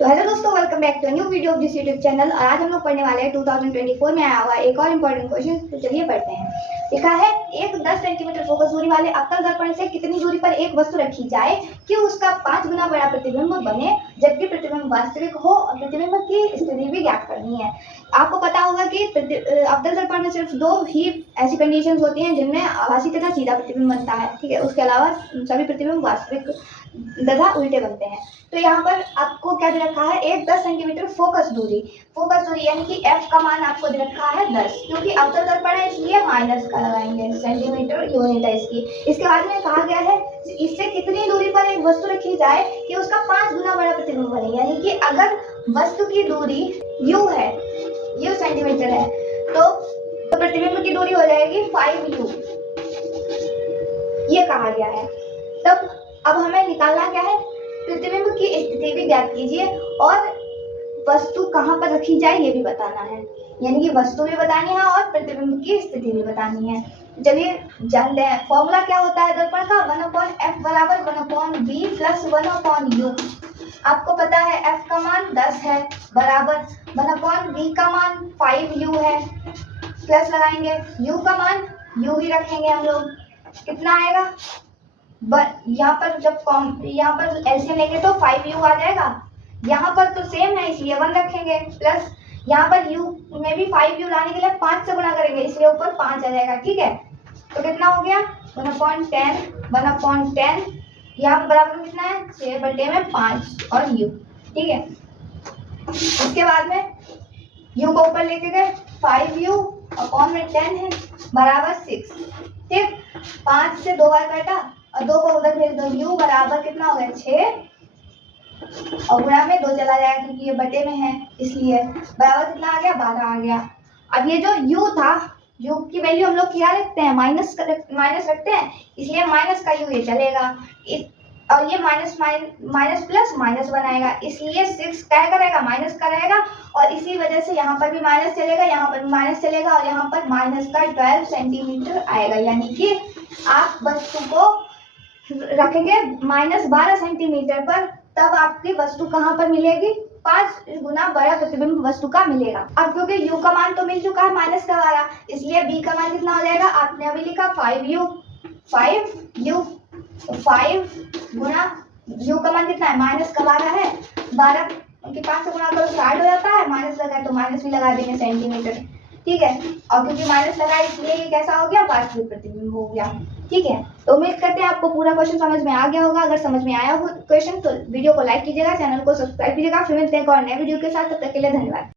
तो हेलो दोस्तों, welcome back to new video of this YouTube channel. और आज हम लोग पढ़ने वाले हैं 2024 में आया हुआ एक और इम्पोर्टेंट क्वेश्चन। तो चलिए पढ़ते हैं। लिखा है, एक 10 सेंटीमीटर फोकस दूरी वाले अवतल दर्पण से कितनी दूरी पर एक वस्तु रखी जाए कि उसका 5 गुना बड़ा प्रतिबिंब बने, जबकि प्रतिबिंब वास्तविक हो और प्रतिबिंब की स्थिति भी ज्ञात करनी है। आपको पता होगा कि अवतल दर्पण में सिर्फ 2 ही ऐसी कंडीशंस होती हैं जिनमें आभासी तथा सीधा प्रतिबिंब बनता है, ठीक है। उसके अलावा सभी प्रतिबिंब वास्तविक तथा उल्टे बनते हैं। तो यहाँ पर आपको क्या दे रखा है, एक 10 सेंटीमीटर फोकस दूरी यानी कि f का मान आपको दे रखा है 10, क्योंकि अवतल दर्पण है इसलिए माइनस का लगाएंगे, सेंटीमीटर यूनिट है इसकी। इसके बाद में कहा गया है इससे कितनी दूरी पर एक वस्तु रखी जाए कि उसका 5 गुना बड़ा प्रतिबिंब बने, यानी कि अगर वस्तु की दूरी u है, u सेंटीमीटर है, तो प्रतिबिंब की दूरी हो जाएगी 5u, ये कहा गया है। तब अब हमें निकालना क्या है, प्रतिबिंब की स्थिति भी ज्ञात कीजिए और वस्तु कहाँ पर रखी जाए ये भी बताना है, यानी कि वस्तु भी बतानी है और प्रतिबिंब की स्थिति भी बतानी है। चलिए जानते हैं फॉर्मूला क्या होता है दर्पण का। 1/f बराबर 1/b प्लस 1/u। आपको पता है f का मान 10 है, बराबर 1/b का मान 5u है, प्लस लगाएंगे u का मान u ही रखेंगे हम लोग। कितना आएगा, यहाँ पर जब यहाँ पर एलसीएम लेंगे तो 5u आ जाएगा। यहाँ पर तो सेम है इसलिए 1 रखेंगे, प्लस यहाँ पर u में भी 5u लाने के लिए 5 से गुणा करेंगे इसलिए ऊपर 5 आ जाएगा, ठीक है। तो कितना हो गया 1/10 यहाँ बराबर कितना है 6/5 और u, ठीक है। उसके बाद में u को ऊपर लेके गए, 5u अपॉन में 10 है बराबर 6, ठीक। 5 से 2 बार काटा और 2 को उधर भेज दो, u बराबर कितना हो गया 6 और गुणा में 2 चला जाएगा क्योंकि ये बटे में है इसलिए बराबर कितना आ गया 12 आ गया। अब ये जो u था, u की वैल्यू हम लोग क्या रखते हैं, माइनस रखते हैं, इसलिए माइनस का u ये चलेगा और ये माइनस प्लस माइनस बनाएगा, इसलिए 6 क्या करेगा माइनस का रहेगा और इसी वजह से यहाँ पर भी माइनस चलेगा, यहाँ पर भी माइनस चलेगा और यहाँ पर माइनस का 12 सेंटीमीटर आएगा। यानी कि आप वस्तु को रखेंगे -12 सेंटीमीटर पर, तब आपकी वस्तु कहाँ पर मिलेगी, 5 गुना बड़ा प्रतिबिंब वस्तु का मिलेगा। अब क्योंकि u का मान तो मिल चुका है माइनस का वाला, इसलिए b का मान कितना हो जाएगा, आपने अभी लिखा 5u 5 गुना u का मान कितना है माइनस का 12 है, 12 के 5 से गुणा करो 60 हो जाता है, माइनस लगा तो माइनस भी लगा देंगे सेंटीमीटर, ठीक है। और क्योंकि माइनस लगा इसलिए ये कैसा हो गया, वास्तविक प्रतिबिंब हो गया, ठीक है। तो उम्मीद करते हैं आपको पूरा क्वेश्चन समझ में आ गया होगा। अगर समझ में आया हो क्वेश्चन तो वीडियो को लाइक कीजिएगा, चैनल को सब्सक्राइब कीजिएगा। फिर मिलते हैं एक और नए वीडियो के साथ, तब तक के लिए धन्यवाद।